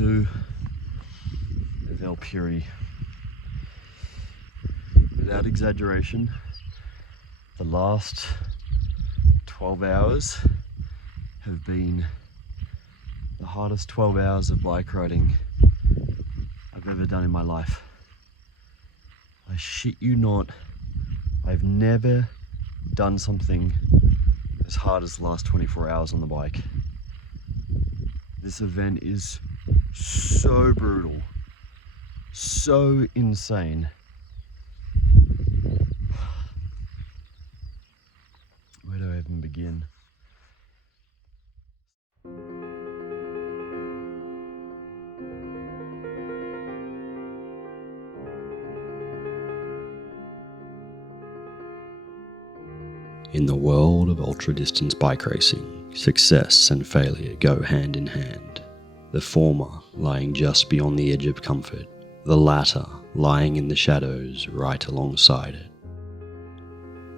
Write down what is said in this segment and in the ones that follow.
2 of El Piri. Without exaggeration, the last 12 hours have been the hardest 12 hours of bike riding I've ever done in my life. I shit you not, I've never done something as hard as the last 24 hours on the bike. This event is so brutal, so insane. Where do I even begin? In the world of ultra-distance bike racing, success and failure go hand in hand, the former lying just beyond the edge of comfort, the latter lying in the shadows right alongside it.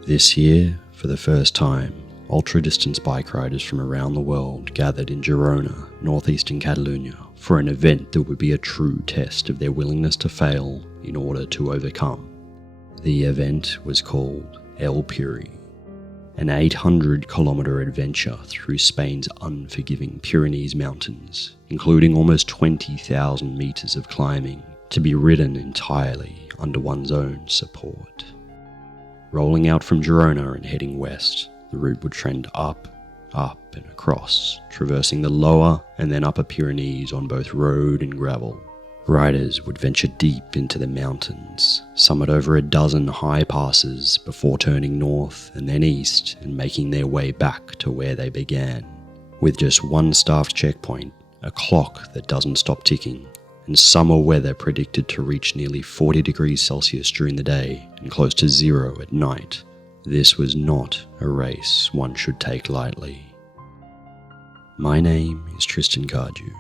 This year, for the first time, ultra-distance bike riders from around the world gathered in Girona, northeastern Catalonia, for an event that would be a true test of their willingness to fail in order to overcome. The event was called El Piri, an 800-kilometre adventure through Spain's unforgiving Pyrenees mountains, including almost 20,000 metres of climbing, to be ridden entirely under one's own support. Rolling out from Girona and heading west, the route would trend up, and across, traversing the lower and then upper Pyrenees on both road and gravel. Riders would venture deep into the mountains, summit over a dozen high passes before turning north and then east and making their way back to where they began. With just one staffed checkpoint, a clock that doesn't stop ticking, and summer weather predicted to reach nearly 40 degrees Celsius during the day and close to 0 at night, this was not a race one should take lightly. My name is Tristan Cardew.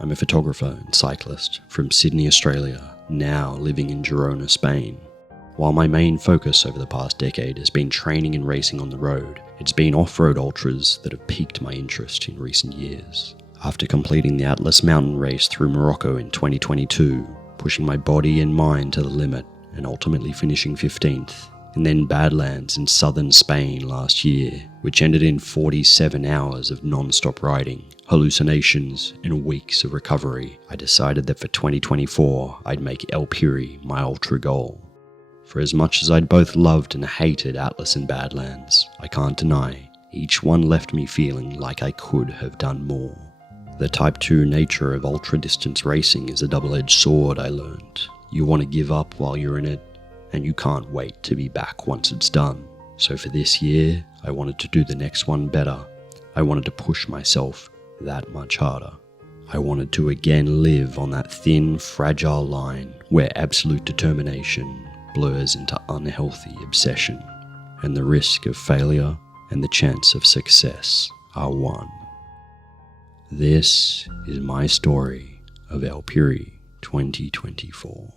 I'm a photographer and cyclist from Sydney, Australia, now living in Girona, Spain. While my main focus over the past decade has been training and racing on the road, it's been off-road ultras that have piqued my interest in recent years. After completing the Atlas Mountain Race through Morocco in 2022, pushing my body and mind to the limit and ultimately finishing 15th, and then Badlands in southern Spain last year, which ended in 47 hours of non-stop riding, hallucinations, and weeks of recovery, I decided that for 2024 I'd make El Piri my ultra goal. For as much as I'd both loved and hated Atlas and Badlands, I can't deny, each one left me feeling like I could have done more. The Type 2 nature of ultra-distance racing is a double-edged sword, I learned. You want to give up while you're in it, and you can't wait to be back once it's done. So for this year, I wanted to do the next one better. I wanted to push myself that much harder. I wanted to again live on that thin, fragile line where absolute determination blurs into unhealthy obsession, and the risk of failure and the chance of success are one. This is my story of El Piri 2024.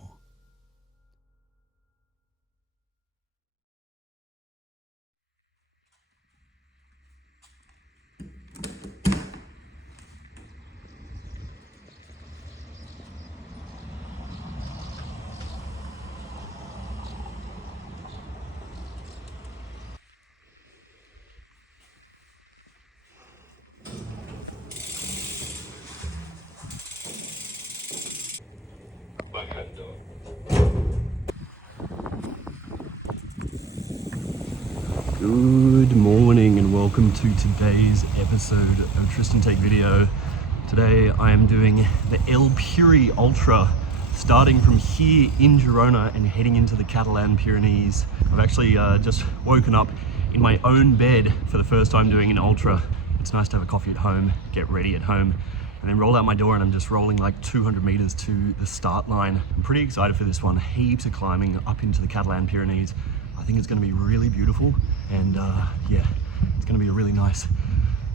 Good morning and welcome to today's episode of Tristan Take Video. Today I am doing the El Piri Ultra, starting from here in Girona and heading into the Catalan Pyrenees. I've actually just woken up in my own bed for the first time doing an ultra. It's nice to have a coffee at home, get ready at home, and then roll out my door and I'm just rolling like 200 meters to the start line. I'm pretty excited for this one. Heaps of climbing up into the Catalan Pyrenees. I think it's going to be really beautiful, and yeah, it's going to be a really nice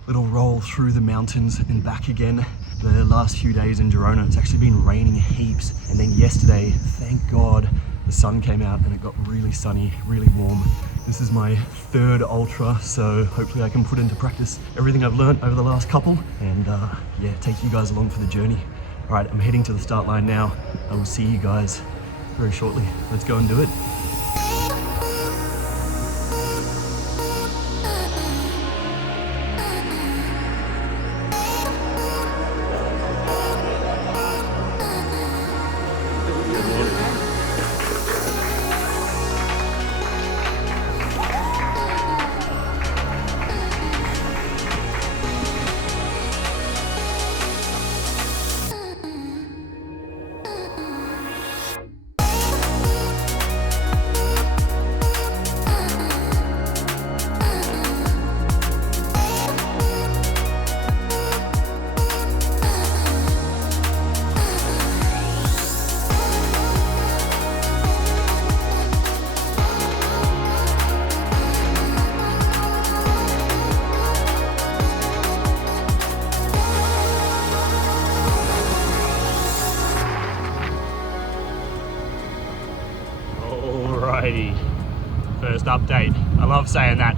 little roll through the mountains and back again. The last few days in Girona, it's actually been raining heaps, and then yesterday, thank God, the sun came out and it got really sunny, really warm. This is my third ultra, so hopefully I can put into practice everything I've learned over the last couple and yeah, take you guys along for the journey. All right, I'm heading to the start line now. I will see you guys very shortly. Let's go and do it. First update. I love saying that.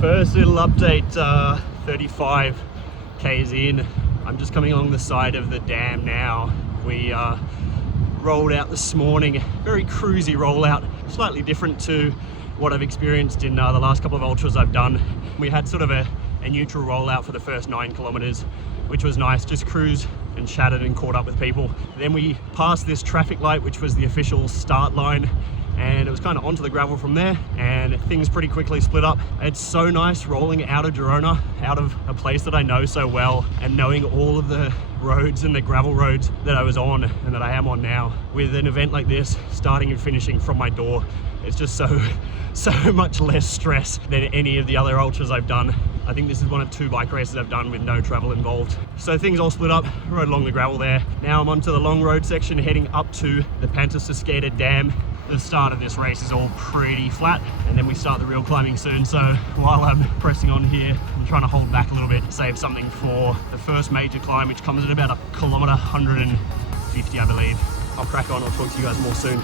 First little update, 35 k's in. I'm just coming along the side of the dam now. We rolled out this morning, very cruisy rollout, slightly different to what I've experienced in the last couple of ultras I've done. We had sort of a neutral rollout for the first 9 kilometers, which was nice, just cruised and chatted and caught up with people. Then we passed this traffic light, which was the official start line, and it was kind of onto the gravel from there, and things pretty quickly split up. It's so nice rolling out of Girona, out of a place that I know so well, and knowing all of the roads and the gravel roads that I was on and that I am on now. With an event like this, starting and finishing from my door, it's just so much less stress than any of the other ultras I've done. I think this is one of 2 bike races I've done with no travel involved. So things all split up, rode along the gravel there. Now I'm onto the long road section, heading up to the Pantasasqueta Dam. The start of this race is all pretty flat, and then we start the real climbing soon. So while I'm pressing on here, I'm trying to hold back a little bit, save something for the first major climb, which comes at about 1 kilometer, 150, I believe. I'll crack on, I'll talk to you guys more soon.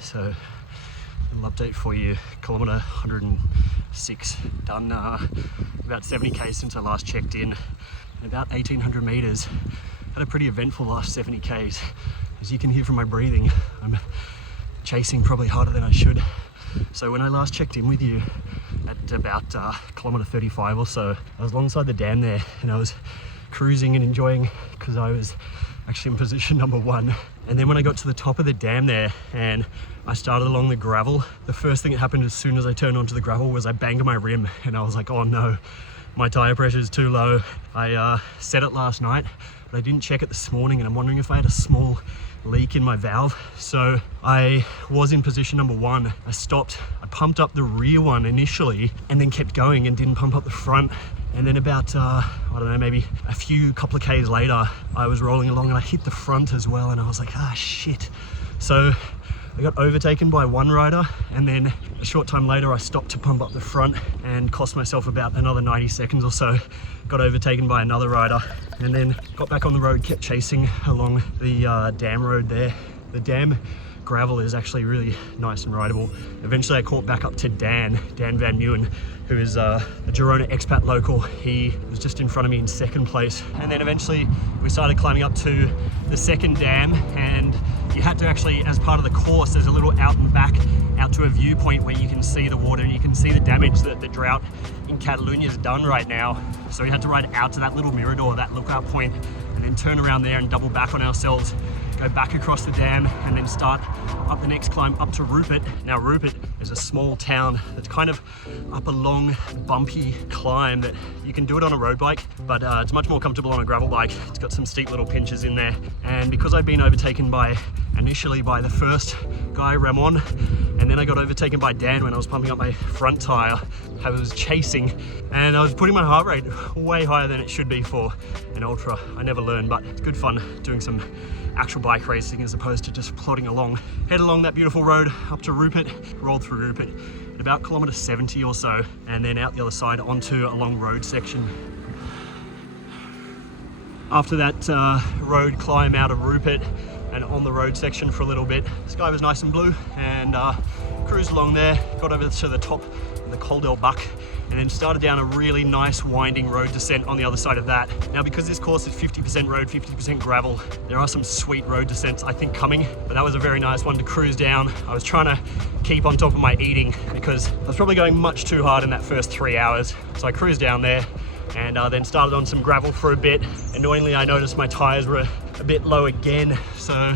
So little update for you, kilometer 106 done, about 70 k's since I last checked in, and about 1800 meters. Had a pretty eventful last 70 k's. As you can hear from my breathing, I'm chasing probably harder than I should. So when I last checked in with you at about kilometer 35 or so, I was alongside the dam there, and I was cruising and enjoying because I was actually in position number 1. And then when I got to the top of the dam there and I started along the gravel, the first thing that happened as soon as I turned onto the gravel was I banged my rim, and I was like, oh no, my tire pressure is too low. I set it last night, but I didn't check it this morning, and I'm wondering if I had a small leak in my valve. So I was in position number 1. I stopped, I pumped up the rear one initially and then kept going and didn't pump up the front. And then about, I don't know, maybe a couple of k's later, I was rolling along and I hit the front as well, and I was like, ah, shit. So I got overtaken by one rider, and then a short time later I stopped to pump up the front and cost myself about another 90 seconds or so. Got overtaken by another rider, and then got back on the road, kept chasing along the dam road there. The dam gravel is actually really nice and rideable. Eventually I caught back up to Dan Van Meeuwen, who is a Girona expat local. He was just in front of me in second place. And then eventually we started climbing up to the second dam, and you had to actually, as part of the course, there's a little out and back, out to a viewpoint where you can see the water, you can see the damage that the drought in Catalonia has done right now. So we had to ride out to that little mirador, that lookout point, and then turn around there and double back on ourselves, go back across the dam, and then start up the next climb up to Rupert. Now Rupert is a small town that's kind of up a long bumpy climb that you can do it on a road bike, but it's much more comfortable on a gravel bike. It's got some steep little pinches in there, and because I'd been overtaken initially by the first guy, Ramon, and then I got overtaken by Dan when I was pumping up my front tire, I was chasing and I was putting my heart rate way higher than it should be for an ultra. I never learned, but it's good fun doing some actual bike racing as opposed to just plodding along. Head along that beautiful road up to Rupert, rolled through Rupert at about kilometer 70 or so, and then out the other side onto a long road section. After that road climb out of Rupert and on the road section for a little bit, the sky was nice and blue, and cruised along there, got over to the top of the Col del Buc, and then started down a really nice winding road descent on the other side of that. Now, because this course is 50% road, 50% gravel, there are some sweet road descents I think coming, but that was a very nice one to cruise down. I was trying to keep on top of my eating because I was probably going much too hard in that first 3 hours. So I cruised down there and then started on some gravel for a bit. Annoyingly, I noticed my tires were a bit low again, so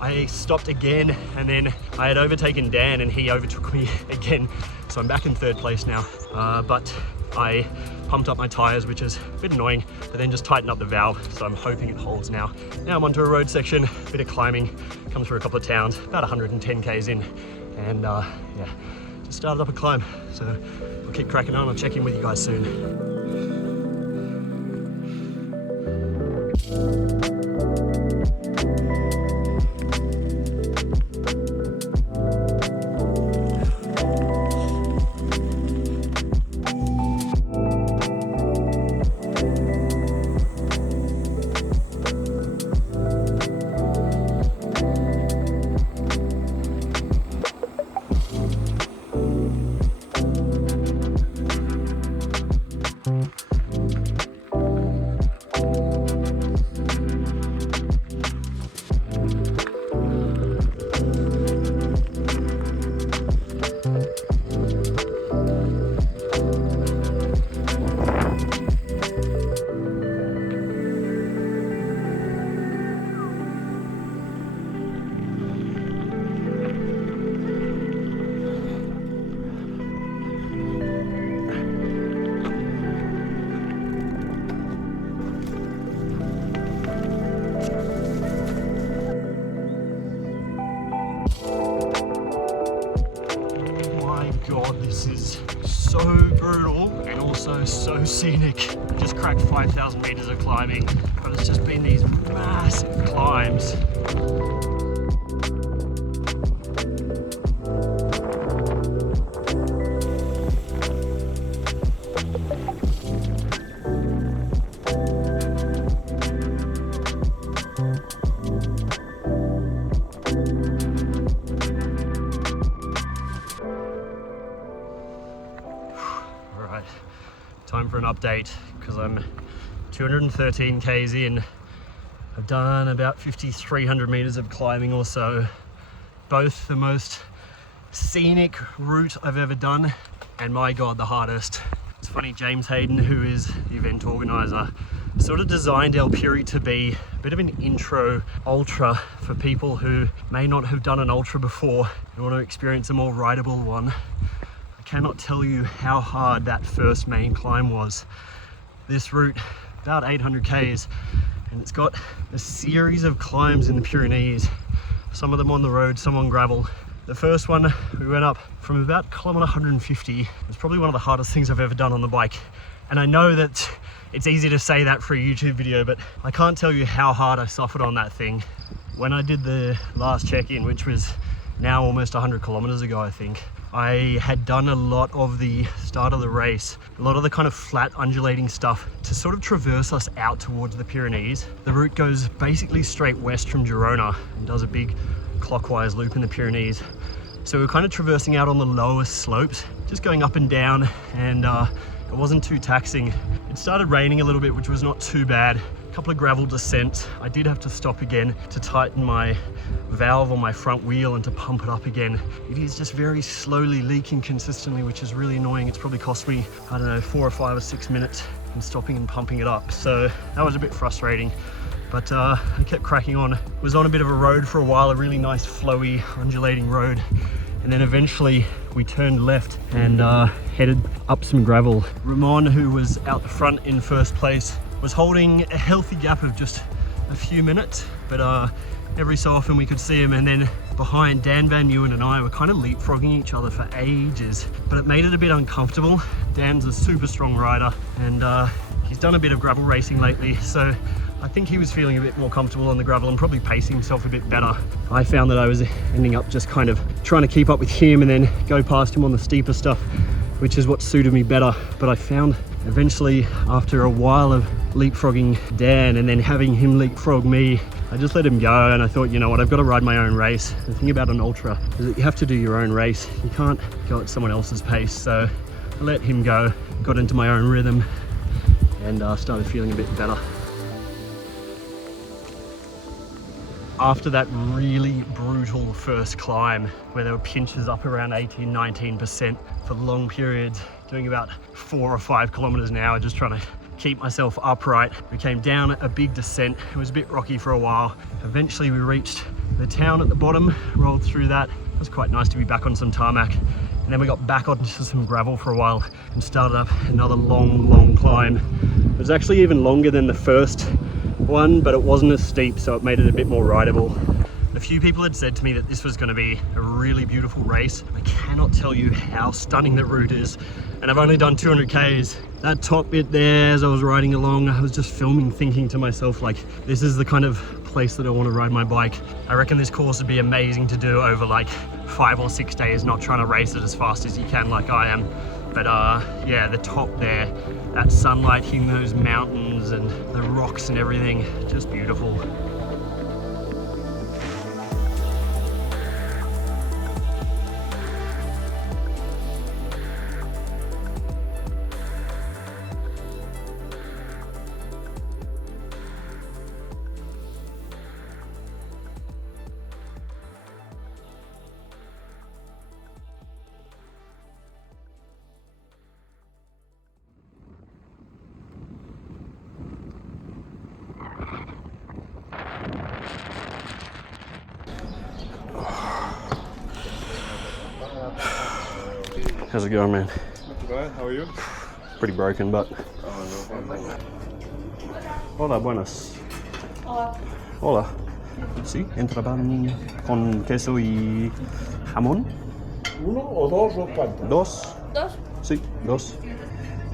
I stopped again, and then I had overtaken Dan and he overtook me again. So I'm back in third place now, but I pumped up my tires, which is a bit annoying, but then just tightened up the valve, so I'm hoping it holds now. Now I'm onto a road section, a bit of climbing, come through a couple of towns, about 110 k's in, and yeah, just started up a climb. So I'll keep cracking on. I'll check in with you guys soon. This is so brutal and also so scenic. I just cracked 5,000 meters of climbing, but it's just been these massive climbs. Time for an update, because I'm 213 k's in. I've done about 5,300 meters of climbing or so. Both the most scenic route I've ever done, and my God, the hardest. It's funny, James Hayden, who is the event organizer, sort of designed El Piri to be a bit of an intro ultra for people who may not have done an ultra before and want to experience a more rideable one. I cannot tell you how hard that first main climb was. This route, about 800 k's, and it's got a series of climbs in the Pyrenees, some of them on the road, some on gravel. The first one, we went up from about kilometer 150. It's probably one of the hardest things I've ever done on the bike. And I know that it's easy to say that for a YouTube video, but I can't tell you how hard I suffered on that thing. When I did the last check-in, which was now almost 100 kilometers ago, I think, I had done a lot of the start of the race, a lot of the kind of flat undulating stuff to sort of traverse us out towards the Pyrenees. The route goes basically straight west from Girona and does a big clockwise loop in the Pyrenees. So we were kind of traversing out on the lowest slopes, just going up and down, and it wasn't too taxing. It started raining a little bit, which was not too bad. A couple of gravel descents. I did have to stop again to tighten my valve on my front wheel and to pump it up again. It is just very slowly leaking consistently, which is really annoying. It's probably cost me, I don't know, 4 or 5 or 6 minutes in stopping and pumping it up. So that was a bit frustrating, but I kept cracking on. Was on a bit of a road for a while, a really nice flowy undulating road. And then eventually we turned left and headed up some gravel. Ramon, who was out the front in first place, was holding a healthy gap of just a few minutes, but every so often we could see him. And then behind, Dan Van Newen and I were kind of leapfrogging each other for ages, but it made it a bit uncomfortable. Dan's a super strong rider, and he's done a bit of gravel racing lately, so I think he was feeling a bit more comfortable on the gravel and probably pacing himself a bit better. I found that I was ending up just kind of trying to keep up with him and then go past him on the steeper stuff, which is what suited me better. But I found eventually, after a while of leapfrogging Dan and then having him leapfrog me, I just let him go, and I thought, you know what, I've got to ride my own race. The thing about an ultra is that you have to do your own race. You can't go at someone else's pace. So I let him go, got into my own rhythm, and started feeling a bit better. After that really brutal first climb, where there were pinches up around 18-19% for long periods, doing about 4 or 5 kilometers an hour, just trying to keep myself upright, we came down a big descent. It was a bit rocky for a while. Eventually we reached the town at the bottom, rolled through that. It was quite nice to be back on some tarmac. And then we got back onto some gravel for a while and started up another long climb. It was actually even longer than the first one, but it wasn't as steep, so it made it a bit more rideable. A few people had said to me that this was going to be a really beautiful race. I cannot tell you how stunning the route is, and I've only done 200 Ks. That top bit there, as I was riding along, I was just filming, thinking to myself, like, this is the kind of place that I want to ride my bike. I reckon this course would be amazing to do over like 5 or 6 days, not trying to race it as fast as you can like I am. But yeah, the top there, that sunlight hitting those mountains and the rocks and everything, just beautiful. How's it going, man? Not too bad. How are you? Pretty broken, but... Oh, no. Hola, buenas. Hola. Hola. Sí, entraban con queso y jamón. ¿Uno o dos o cuántos? Dos. ¿Dos? Sí, dos.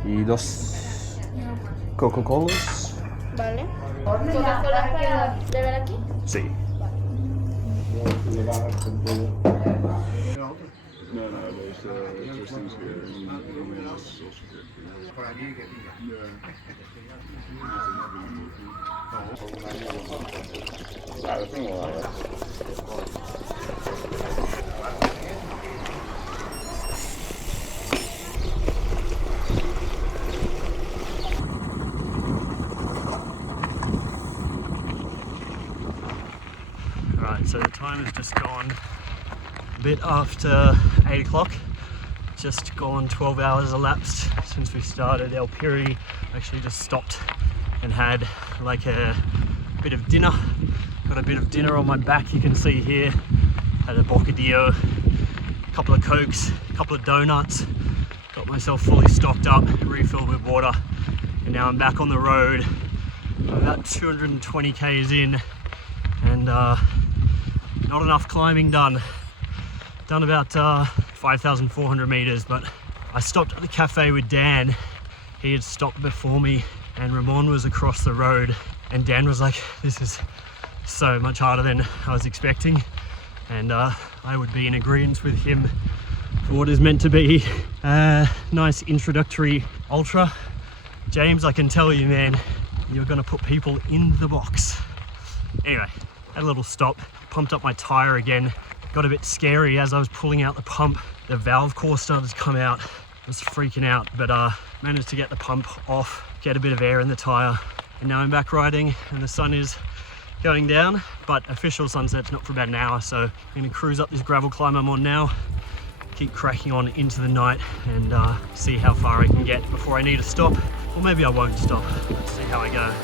Y dos Coca-Colas. Vale. ¿Coca-Cola para beber aquí? Sí. No, those just things here. And also good. Right, so the time has just gone a bit after 8 o'clock. Just gone 12 hours elapsed since we started. El Piri actually just stopped and had like a bit of dinner. Got a bit of dinner on my back, you can see here. Had a bocadillo, a couple of Cokes, a couple of donuts. Got myself fully stocked up, refilled with water. And now I'm back on the road. I'm about 220 Ks in, and not enough climbing done. Done about 5,400 meters, but I stopped at the cafe with Dan. He had stopped before me, and Ramon was across the road, and Dan was like, this is so much harder than I was expecting, and I would be in agreement with him for what is meant to be a nice introductory ultra. James, I can tell you, man, you're gonna put people in the box. Anyway, Had a little stop, pumped up my tire again. Got a bit scary as I was pulling out the pump. The valve core started to come out. I was freaking out, but managed to get the pump off, get a bit of air in the tire. And now I'm back riding and the sun is going down, but official sunset's not for about an hour. So I'm gonna cruise up this gravel climb I'm on now, keep cracking on into the night and see how far I can get before I need to stop. Or maybe I won't stop. Let's see how I go.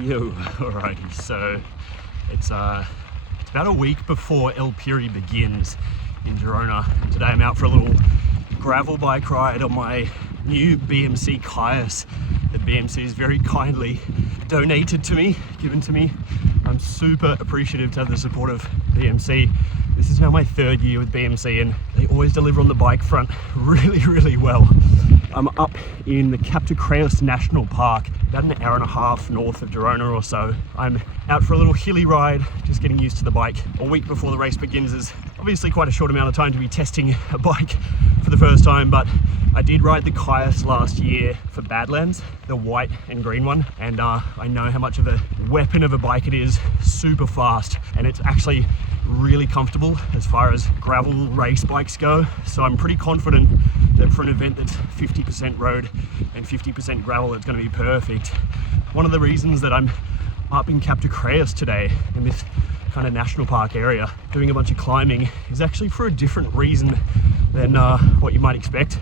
Yo, alrighty, so it's about a week before El Piri begins in Girona. Today I'm out for a little gravel bike ride on my new BMC Caius that BMC has very kindly donated to me, given to me. I'm super appreciative to have the support of BMC. This is now my 3rd year with BMC and they always deliver on the bike front really well. I'm up in the Attaquer National Park, about an hour and a half north of Girona or so. I'm out for a little hilly ride, just getting used to the bike. A week before the race begins is obviously quite a short amount of time to be testing a bike for the first time, but I did ride the Caius last year for Badlands, the white and green one, and I know how much of a weapon of a bike it is, super fast, and it's actually really comfortable as far as gravel race bikes go. So I'm pretty confident that for an event that's 50% road and 50% gravel, it's going to be perfect. One of the reasons that I'm up in Attaquer today in this kind of national park area doing a bunch of climbing is actually for a different reason than what you might expect.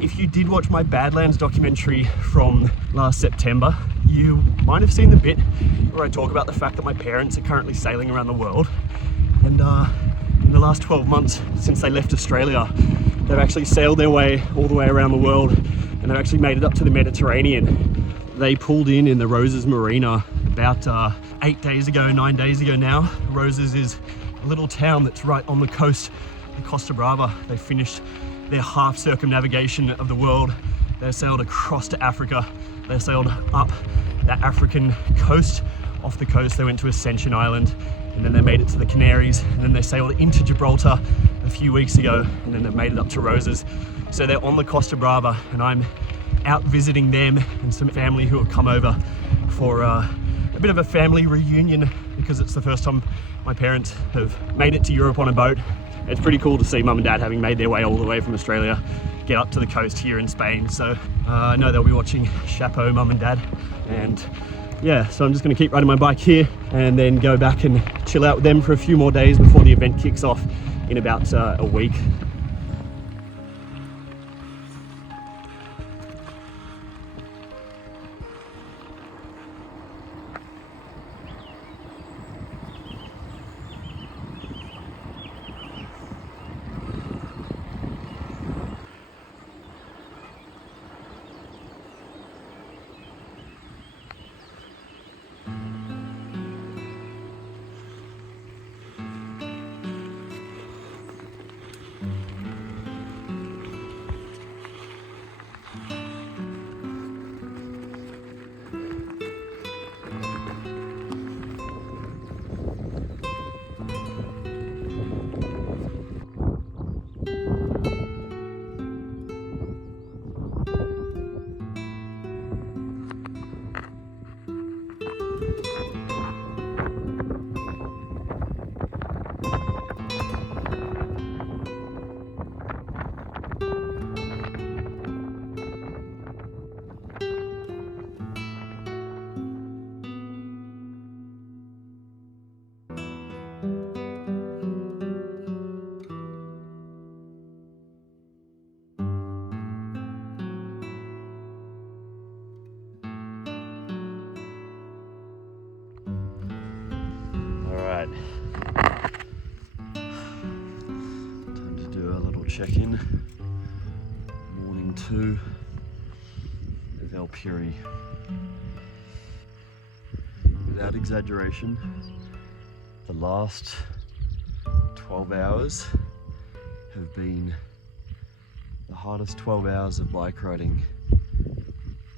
If you did watch my Badlands documentary from last September, you might have seen the bit where I talk about the fact that my parents are currently sailing around the world. And in the last 12 months since they left Australia, they've actually sailed their way all the way around the world and they've actually made it up to the Mediterranean. They pulled in the Roses Marina about 9 days ago now. Roses is a little town that's right on the coast, the Costa Brava. They finished their half circumnavigation of the world. They sailed across to Africa. They sailed up that African coast. Off the coast, they went to Ascension Island, and then they made it to the Canaries, and then they sailed into Gibraltar a few weeks ago, and then they made it up to Roses. So they're on the Costa Brava, and I'm out visiting them and some family who have come over for a bit of a family reunion because it's the first time my parents have made it to Europe on a boat. It's pretty cool to see mum and dad having made their way all the way from Australia, get up to the coast here in Spain. So I know they'll be watching Chapeau, mum and dad. And yeah, so I'm just going to keep riding my bike here and then go back and chill out with them for a few more days before the event kicks off in about a week. Right. Time to do a little check-in. Morning 2 of El Piri. Without exaggeration, the last 12 hours have been the hardest 12 hours of bike riding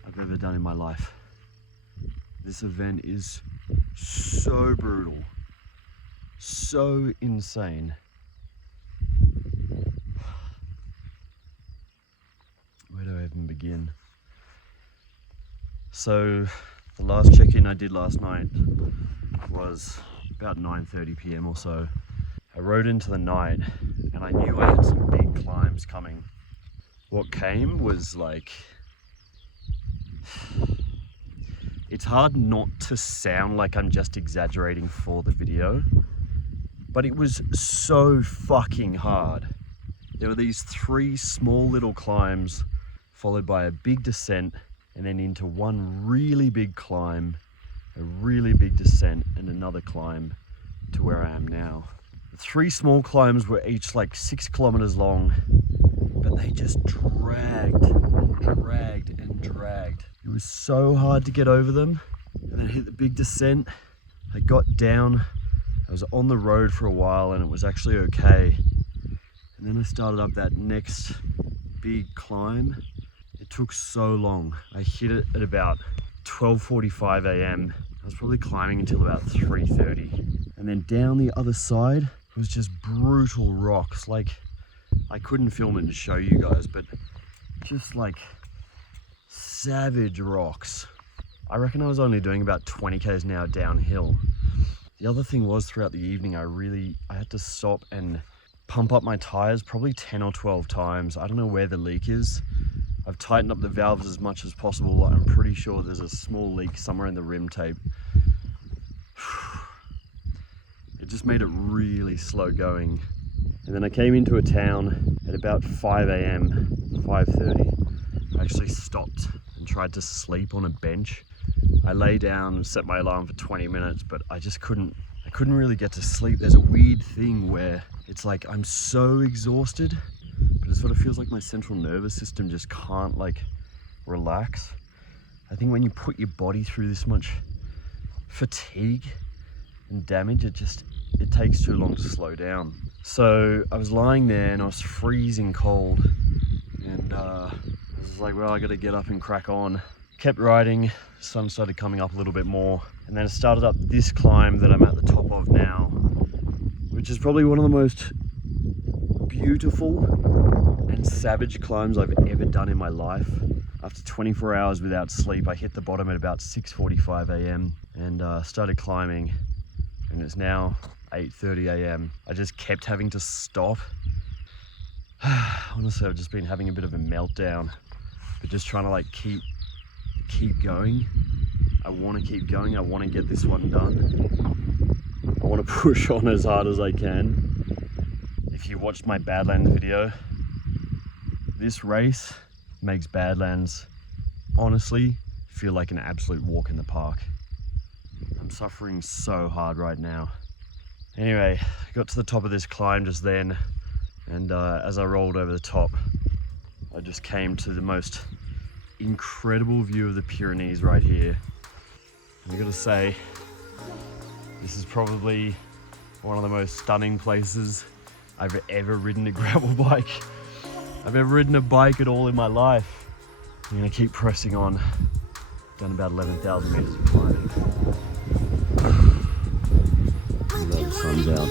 I've ever done in my life. This event is so brutal, so insane. Where do I even begin? So the last check-in I did last night was about 9:30 p.m. or so. I rode into the night and I knew I had some big climbs coming. What came was like, it's hard not to sound like I'm just exaggerating for the video, but it was so fucking hard. There were these 3 small little climbs followed by a big descent and then into one really big climb, a really big descent and another climb to where I am now. The 3 small climbs were each like 6 kilometers long, but they just dragged and dragged and dragged. It was so hard to get over them. And then I hit the big descent. I got down. I was on the road for a while and it was actually okay. And then I started up that next big climb. It took so long. I hit it at about 12:45 a.m. I was probably climbing until about 3:30. And then down the other side was just brutal rocks. Like, I couldn't film it and show you guys, but just like savage rocks. I reckon I was only doing about 20 k's an hour downhill. The other thing was throughout the evening, I had to stop and pump up my tires probably 10 or 12 times. I don't know where the leak is. I've tightened up the valves as much as possible. I'm pretty sure there's a small leak somewhere in the rim tape. It just made it really slow going. And then I came into a town at about 5 a.m, 5:30. I actually stopped and tried to sleep on a bench. I lay down and set my alarm for 20 minutes, but I couldn't really get to sleep. There's a weird thing where it's like I'm so exhausted, but it sort of feels like my central nervous system just can't like relax. I think when you put your body through this much fatigue and damage, it takes too long to slow down. So I was lying there and I was freezing cold, and I was like, well, I gotta get up and crack on. Kept riding, sun started coming up a little bit more, and then I started up this climb that I'm at the top of now, which is probably one of the most beautiful and savage climbs I've ever done in my life. After 24 hours without sleep, I hit the bottom at about 6:45 a.m. and started climbing, and it's now 8:30 a.m. I just kept having to stop. Honestly, I've just been having a bit of a meltdown, but just trying to like keep going. I want to keep going. I want to get this one done. I want to push on as hard as I can. If you watched my Badlands video, this race makes Badlands honestly feel like an absolute walk in the park. I'm suffering so hard right now. Anyway, I got to the top of this climb just then, and as I rolled over the top, I just came to the most incredible view of the Pyrenees right here. I gotta say, this is probably one of the most stunning places I've ever ridden a gravel bike. I've ever ridden a bike at all in my life. I'm gonna keep pressing on. Done about 11,000 meters of climbing. The sun's out.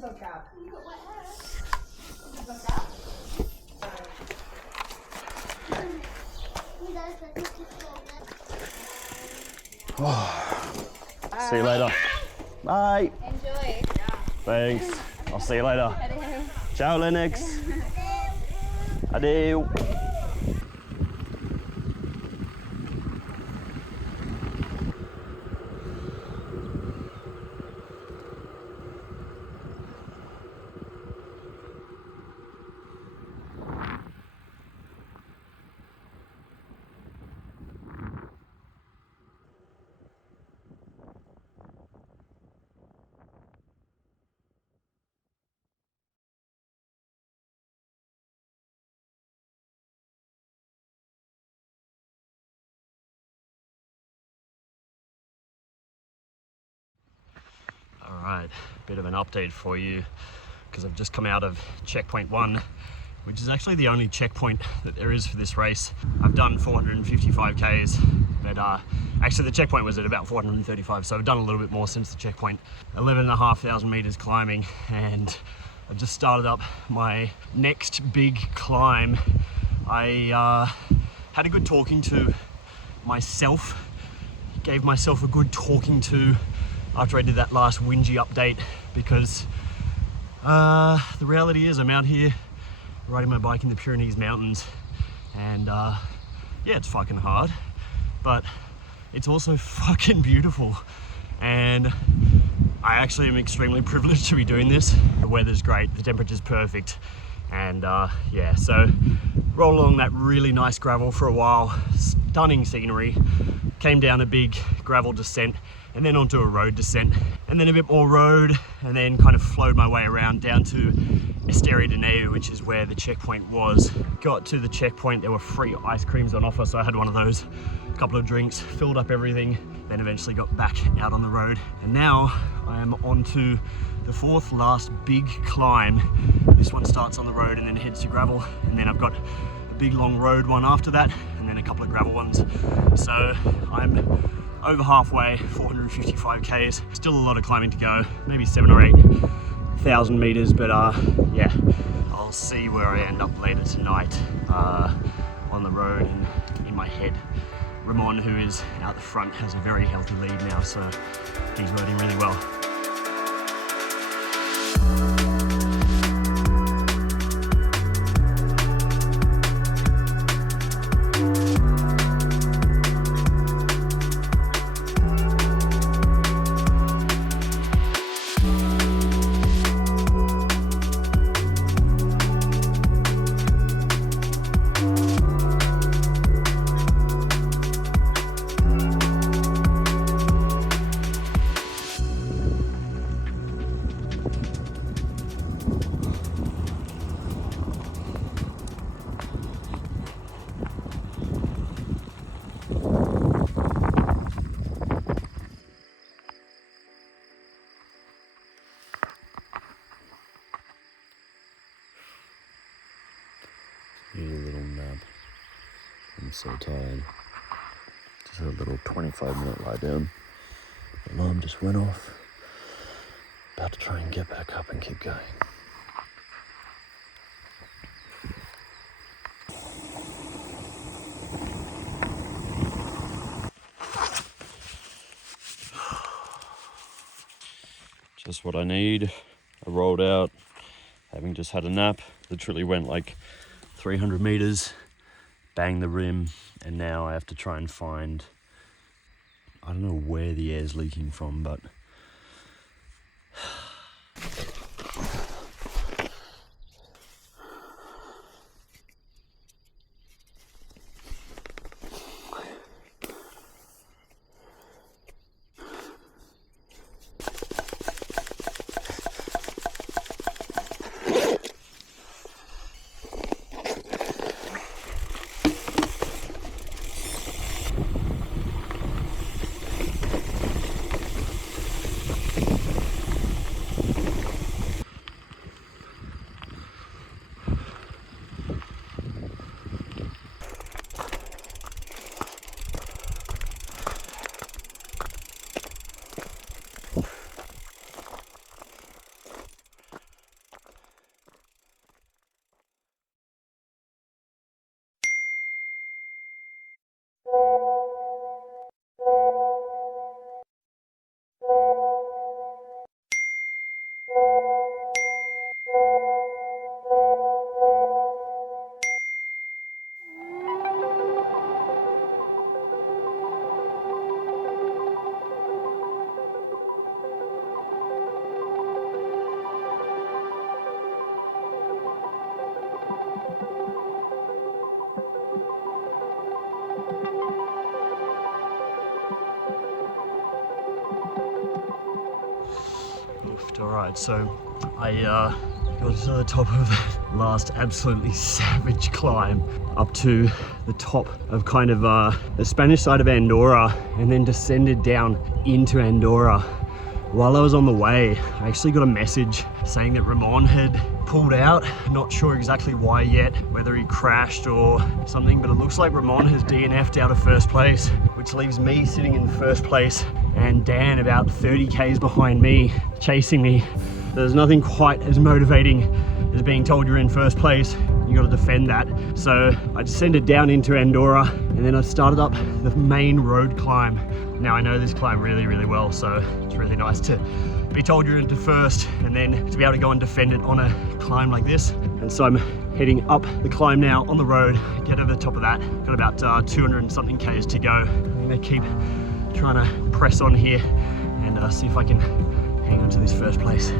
See you later. Bye. Enjoy. Thanks. I'll see you later. Ciao, Lennox. Adieu. Alright, bit of an update for you because I've just come out of checkpoint 1, which is actually the only checkpoint that there is for this race. I've done 455 Ks, but actually the checkpoint was at about 435, so I've done a little bit more since the checkpoint. 11,500 meters climbing, and I've just started up my next big climb. I had a good talking to myself, gave myself a good talking to after I did that last whingy update, because the reality is I'm out here riding my bike in the Pyrenees mountains, and yeah, it's fucking hard, but it's also fucking beautiful, and I actually am extremely privileged to be doing this. The weather's great, the temperature's perfect, and yeah, so roll along that really nice gravel for a while, stunning scenery, came down a big gravel descent, and then onto a road descent, and then a bit more road, and then kind of flowed my way around down to Esteria de Neu, which is where the checkpoint was. Got to the checkpoint, there were free ice creams on offer, so I had one of those, a couple of drinks, filled up everything, then eventually got back out on the road. And now I am onto the fourth last big climb. This one starts on the road and then heads to gravel, and then I've got a big long road one after that, and then a couple of gravel ones. So I'm over halfway, 455 Ks, still a lot of climbing to go, maybe 7,000 or 8,000 meters, but yeah, I'll see where I end up later tonight on the road and in my head. Ramon, who is out the front, has a very healthy lead now, so he's riding really well. Need a little nap. I'm so tired. Just had a little 25-minute lie down. Alarm just went off. About to try and get back up and keep going. Just what I need. I rolled out, having just had a nap. Literally went like 300 meters, banged the rim, and now I have to try and find, I don't know where the air's leaking from, but Alright, so I got to the top of the last absolutely savage climb up to the top of kind of the Spanish side of Andorra, and then descended down into Andorra. While I was on the way, I actually got a message saying that Ramon had pulled out. Not sure exactly why yet, whether he crashed or something, but it looks like Ramon has DNF'd out of first place, which leaves me sitting in first place and Dan about 30 Ks behind me, chasing me. There's nothing quite as motivating as being told you're in first place. You got to defend that. So I descended down into Andorra, and then I started up the main road climb. Now I know this climb really, really well, so it's really nice to be told you're into first and then to be able to go and defend it on a climb like this. And so I'm heading up the climb now on the road, get over the top of that. Got about 200 and something Ks to go. I'm gonna keep trying to press on here and see if I can hang on to this first place.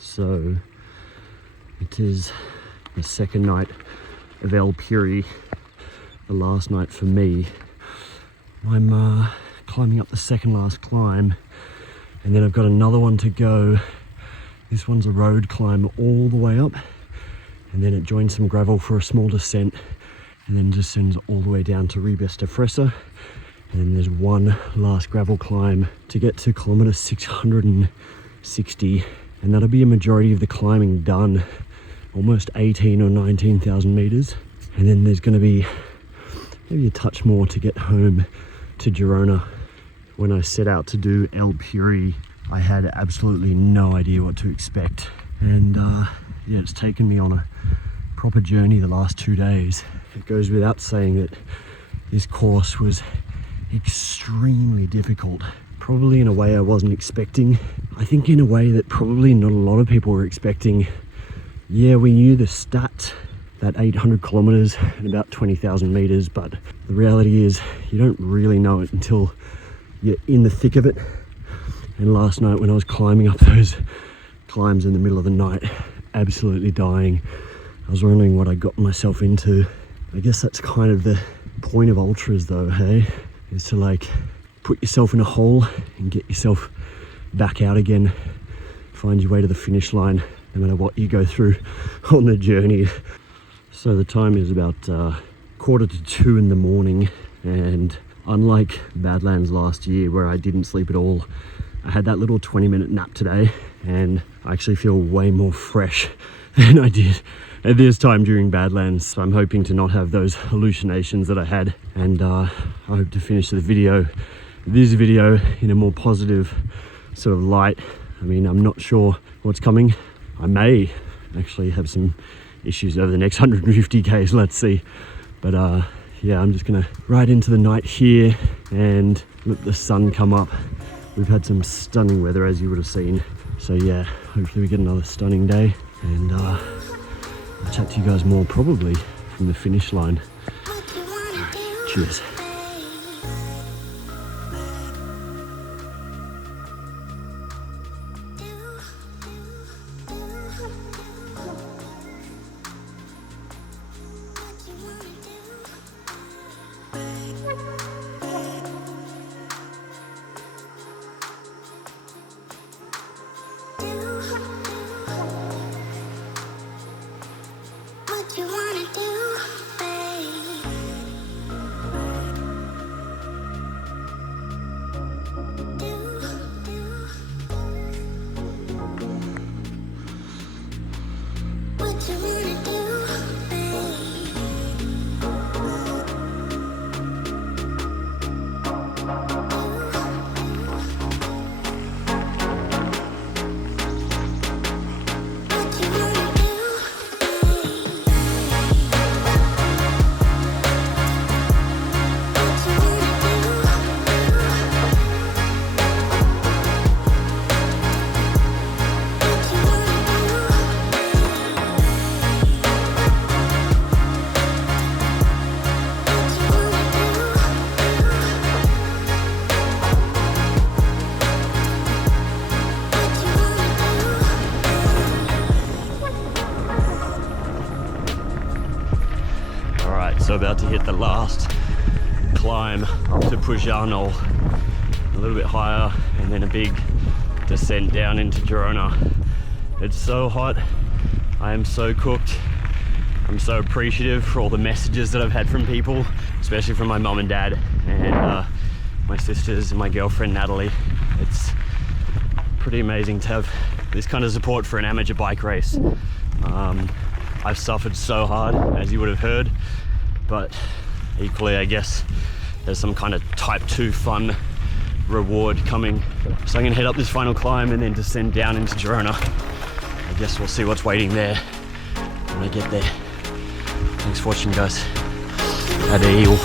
So it is the second night of El Piri, the last night for me. I'm climbing up the second last climb, and then I've got another one to go. This one's a road climb all the way up, and then it joins some gravel for a small descent, and then descends all the way down to Ribes de Fresa. And then there's one last gravel climb to get to kilometer 660, and that'll be a majority of the climbing done, almost 18 or 19,000 meters. And then there's going to be maybe a touch more to get home to Girona. When I set out to do El Piri, I had absolutely no idea what to expect, and yeah, it's taken me on a proper journey the last 2 days. It goes without saying that this course was extremely difficult, probably in a way I wasn't expecting. I think in a way that probably not a lot of people were expecting. Yeah, we knew the stat, that 800 kilometers and about 20,000 meters, but the reality is you don't really know it until you're in the thick of it. And last night when I was climbing up those climbs in the middle of the night, absolutely dying, I was wondering what I got myself into. I guess that's kind of the point of ultras though, hey? Is to like put yourself in a hole and get yourself back out again, find your way to the finish line no matter what you go through on the journey. So the time is about 1:45 in the morning, and unlike Badlands last year where I didn't sleep at all, I had that little 20-minute nap today, and I actually feel way more fresh than I did at this time during Badlands. So I'm hoping to not have those hallucinations that I had, and I hope to finish this video in a more positive sort of light. I mean, I'm not sure what's coming. I may actually have some issues over the next 150 Ks, let's see. But yeah, I'm just gonna ride into the night here and let the sun come up. We've had some stunning weather, as you would have seen. So yeah, hopefully we get another stunning day, and I'll chat to you guys more probably from the finish line. Right, cheers. So about to hit the last climb to Pujano, a little bit higher, and then a big descent down into Girona. It's so hot, I am so cooked. I'm so appreciative for all the messages that I've had from people, especially from my mum and dad, and my sisters and my girlfriend Natalie. It's pretty amazing to have this kind of support for an amateur bike race. I've suffered so hard, as you would have heard, but equally I guess there's some kind of type 2 fun reward coming. So I'm gonna head up this final climb and then descend down into Girona. I guess we'll see what's waiting there when I get there. Thanks for watching, guys. Adeu.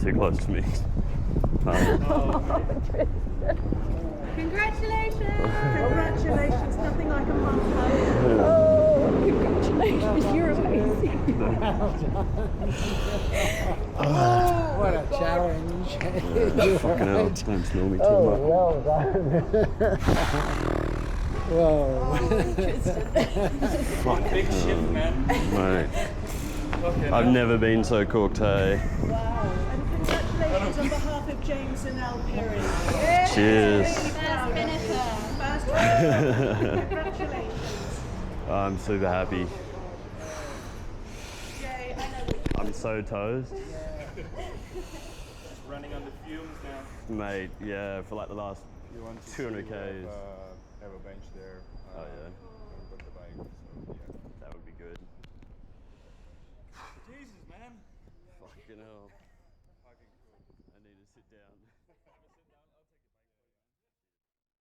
Too close to me. Congratulations! Congratulations! Nothing like a month later. Oh, congratulations! You're amazing. What a challenge! Fucking hell! Don't smell me too much. Well done. Whoa! Big shift, man. Mate. I've never been so cooked, hey. Wow! And congratulations on behalf of James and Piri. Cheers. First congratulations. I'm super happy. Jay, I know what I'm so toast. Running on the fumes now. Mate, yeah, for like the last You want to 200 see, Ks. have a bench there. Oh yeah.